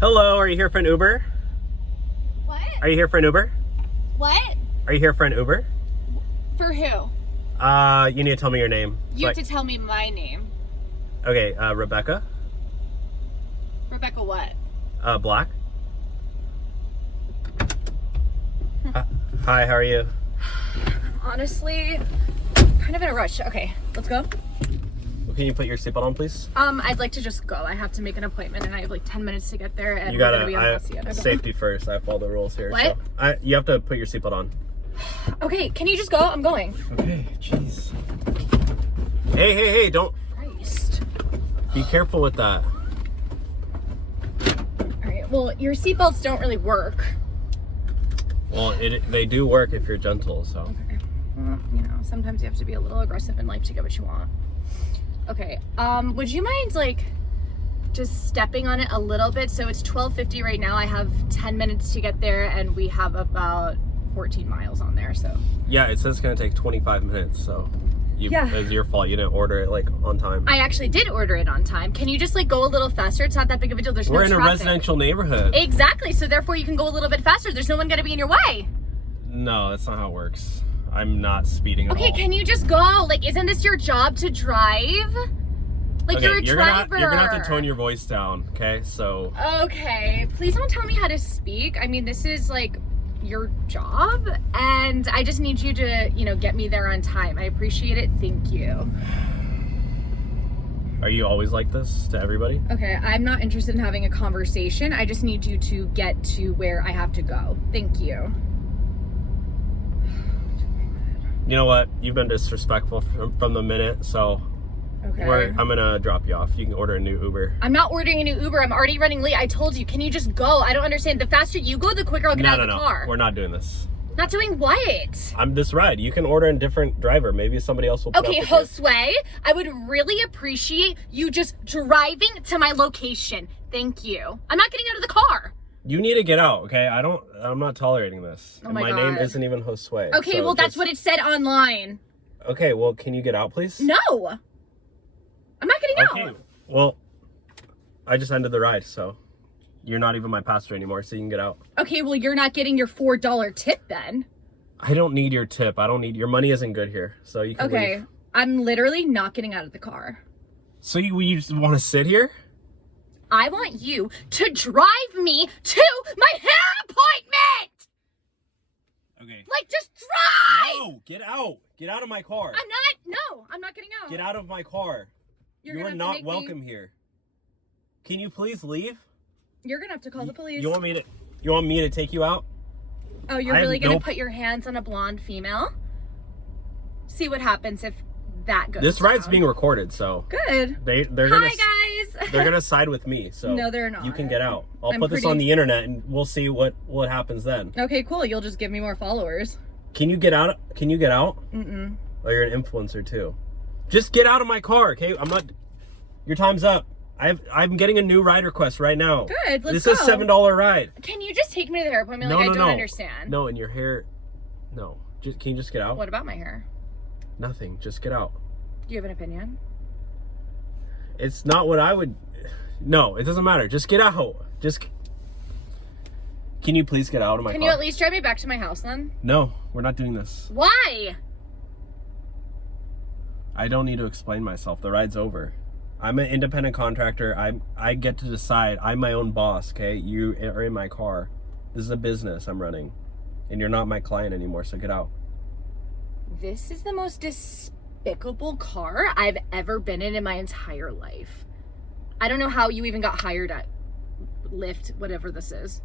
Hello, are you here for an Uber? What? Are you here for an Uber? What? Are you here for an Uber? For who? You need to tell me your name. You have to tell me my name. Okay, Rebecca. Rebecca what? Black. Hi, how are you? Honestly, kind of in a rush. Okay, let's go. Can you put your seatbelt on, please? I'd like to just go. I have to make an appointment and I have like 10 minutes to get there and You we're gotta, gonna be on the bus yet. safety first. I follow the rules here. What? So you have to put your seatbelt on. Okay, can you just go? I'm going. Okay, jeez. Hey, don't. Christ. Be careful with that. Alright, well, your seatbelts don't really work. Well, they do work if you're gentle, so. Okay. Well, you know, sometimes you have to be a little aggressive in life to get what you want. Okay, would you mind, like, just stepping on it a little bit? So it's 12:50 right now. I have 10 minutes to get there, and we have about 14 miles on there, so. Yeah, it says it's gonna take 25 minutes, so. Yeah. It's your fault. You didn't order it, like, on time. I actually did order it on time. Can you just, like, go a little faster? It's not that big of a deal. There's no traffic. We're in a residential neighborhood. Exactly, so therefore you can go a little bit faster. There's no one gonna be in your way. No, that's not how it works. I'm not speeding at all. Okay, can you just go? Like, isn't this your job to drive? Like, okay, you're a driver. You're gonna have to tone your voice down, okay? So. Okay, please don't tell me how to speak. I mean, this is like your job, and I just need you to, you know, get me there on time. I appreciate it. Thank you. Are you always like this to everybody? Okay, I'm not interested in having a conversation. I just need you to get to where I have to go. Thank you. You know what? You've been disrespectful from the minute, so. Okay. I'm gonna drop you off. You can order a new Uber. I'm not ordering a new Uber. I'm already running late. I told you. Can you just go? I don't understand. The faster you go, the quicker I'll get out of the car. We're not doing this. Not doing what? I'm this ride. You can order a different driver. Maybe somebody else will. Okay, Josue, I would really appreciate you just driving to my location. Thank you. I'm not getting out of the car. You need to get out, okay? I'm not tolerating this. Oh my God. name isn't even Josue. Okay, so well, that's what it said online. Okay, well, can you get out, please? No. I'm not getting out. Okay, well, I just ended the ride, so you're not even my passenger anymore, so you can get out. Okay, well, you're not getting your $4 tip then. I don't need your tip. I don't need your money. Isn't good here, so you can leave. I'm literally not getting out of the car. So you just want to sit here? I want you to drive me to my hair appointment. Okay. Like, just drive. No, get out. Get out of my car. I'm not getting out. Get out of my car. You are not welcome here. Can you please leave? You're gonna have to call the police. You want me to take you out? Oh, you're really gonna put your hands on a blonde female? See what happens if that goes This ride's down. being recorded, so good. They're Hi guys. They're gonna side with me, so no, they're not. You can get out. I'll put this on the internet, and we'll see what happens then. Okay, cool. You'll just give me more followers. Can you get out? Can you get out? Mm-mm. Oh, you're an influencer too. Just get out of my car, okay? I'm not. Your time's up. I'm getting a new ride request right now. Good. Let's go. This is a $7 ride. Can you just take me to the hair appointment? No, like, no, I don't understand. No, and your hair. No. Can you just get out? What about my hair? Nothing. Just get out. Do you have an opinion? It's not what I would. No, it doesn't matter. Just get out. Can you please get out of my car? Can you at least drive me back to my house then? No, we're not doing this. Why? I don't need to explain myself. The ride's over. I'm an independent contractor. I get to decide. I'm my own boss, okay? You are in my car. This is a business I'm running. And you're not my client anymore, so get out. This is the most despicable car I've ever been in my entire life. I don't know how you even got hired at Lyft, whatever this is.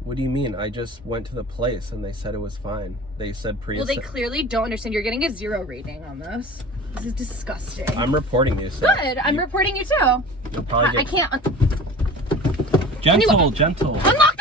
What do you mean? I just went to the place and they said it was fine. They said Well, they clearly don't understand. You're getting a 0 rating on this. This is disgusting. I'm reporting you, so. Good. I'm reporting you too. You'll probably get... I can't. Gentle. Unlock